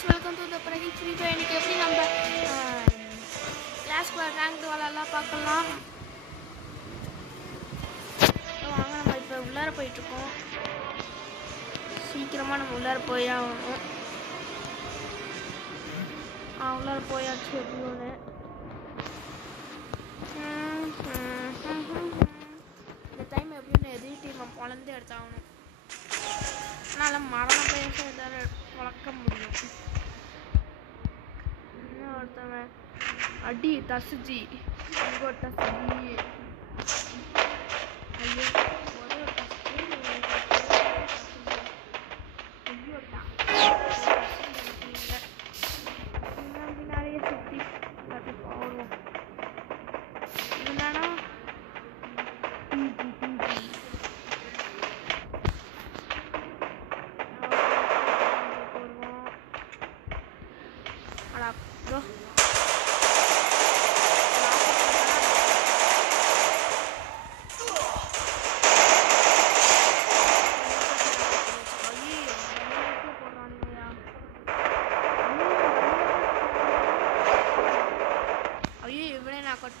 Friends, welcome to the பிரகி free fire. இன்னைக்கு எப்படி நம்ம கிளாஸ் ரேங்க் விளாட்லாம் பார்க்கலாம். வாங்க, நம்ம இப்போ உள்ளார போயிட்டுருக்கோம். சீக்கிரமாக நம்ம உள்ளார போய் ஆகணும். உள்ளார போயாச்சு. எப்படி ஒன்று இந்த டைம் எப்படின்னு எதிர் டீம் பொழந்து எடுத்தாகணும். அதனால் மரண பயிற்சி எதாவது வளர்க்க முடியும். இன்னும் ஒருத்தவன் அடி தசுஜி இங்கோ தசுஜி. ஐயோ, ஒரே ஒரு நிறைய சுற்றி எல்லாத்தையும் போடுவோம். என்னன்னா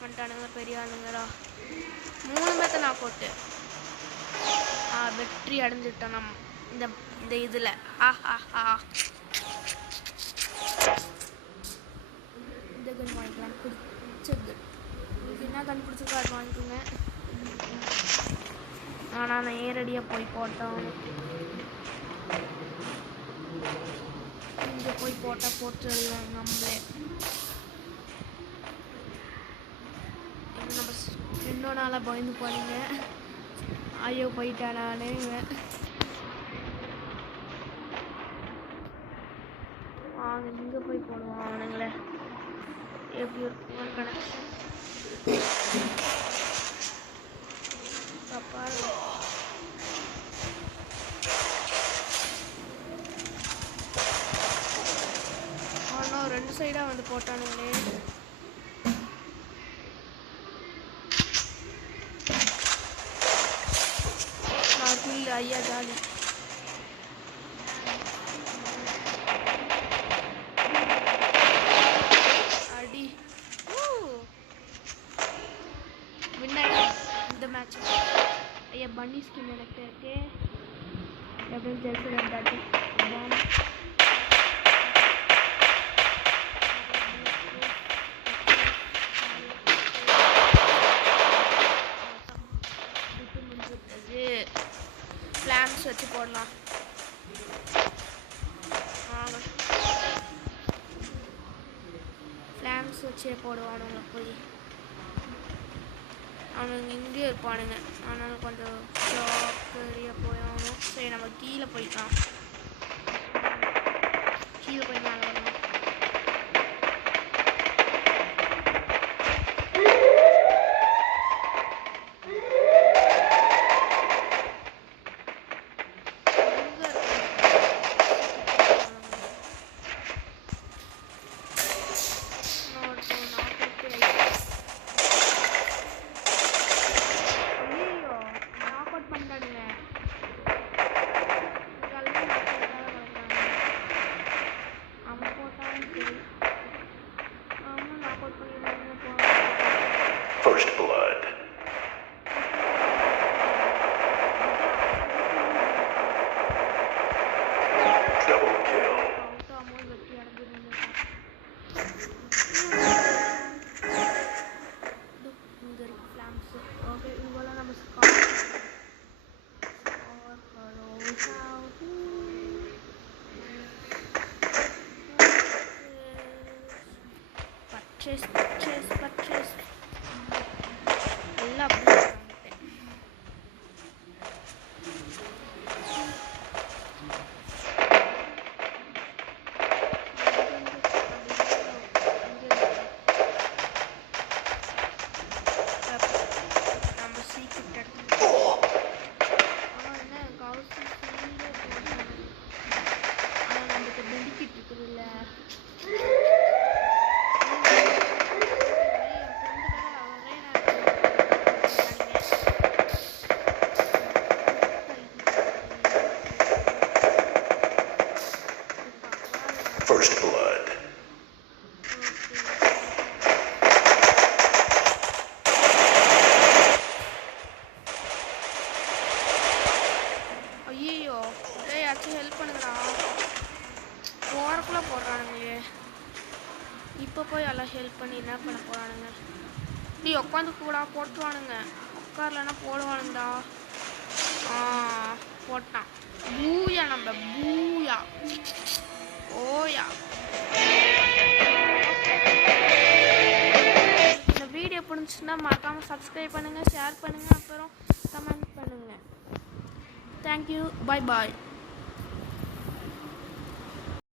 பண்ணிட்டானுங்க பெரிய ஆளுங்களா. 3 பேர்த்த நாக் அவுட்டு. வெற்றி அடைஞ்சிட்டோம் நம்ம இந்த இதில். இந்த கன் வாங்கிக்கலாம். பிடிச்சது உங்களுக்கு என்ன கன் பிடிச்சிருக்கோ அது வாங்கிக்கோங்க. ஆனால் நான் நேரடியாக போய் போட்டோம். இங்கே போய் போட்டால் போட்டுடலாம் நம்மளே. நம்ம இன்னொரு நாளாக பயந்து போனீங்க. ஐயோ போயிட்டானே. வாங்க இங்கே போய் போடுவோம் அவனுங்களே. எப்படி இருக்கும் கனெக்ஷன் அப்பா. ஆனால் 2 சைடாக வந்து போட்டானுங்களே. ஐயா ஜாலி. அடி வின்னாயிடும் இந்த மேட்ச். ஐயா பன்னி ஸ்கின் எனக்கு இருக்கு. எப்படின்னு தெரிஞ்சு ரெண்டாட்டி ஃப்ளாம்ஸ் வச்சு போடலாம். ஃப்ளாம்ஸ் வச்சே போடுவானுங்க. போய் அவனுங்க இங்கே இருப்பானுங்க. அதனால கொஞ்சம் ஜாக்கிரதையாக போய் ஆகணும். சரி, நம்ம கீழே போய்க்கலாம். கீழே போய் மேலே வரணும். First blood. Double kill. Okay, iwala na mas purchase. எல்லாம் அப்படி நம்ம சீக்கிரம் எடுத்துக்கணும். ஆனால் என்ன கவுசி சீலே போடுறாங்க. ஆனால் நம்மளுக்கு பெனிஃபிட் இருக்குதுல்ல. First blood. ஐயோ டேய் யாச்சும் ஹெல்ப் பண்ணுங்கடா. போறக்குள்ள போடுறானுங்களே. இப்போ போய் எல்லாம் ஹெல்ப் பண்ணி என்ன பண்ண போறானுங்க? இப்படி உட்காந்து கூட போட்டுருவானுங்க. உட்காரலன்னா போடுவானுங்கடா. போட்டான். பூயா நம்ம பூயா. ஓயா. இந்த வீடியோ பிடிச்சிச்சுன்னா மறக்காமல் சப்ஸ்கிரைப் பண்ணுங்கள், ஷேர் பண்ணுங்கள், அப்புறம் கமெண்ட் பண்ணுங்கள். தேங்க்யூ. பாய் பாய்.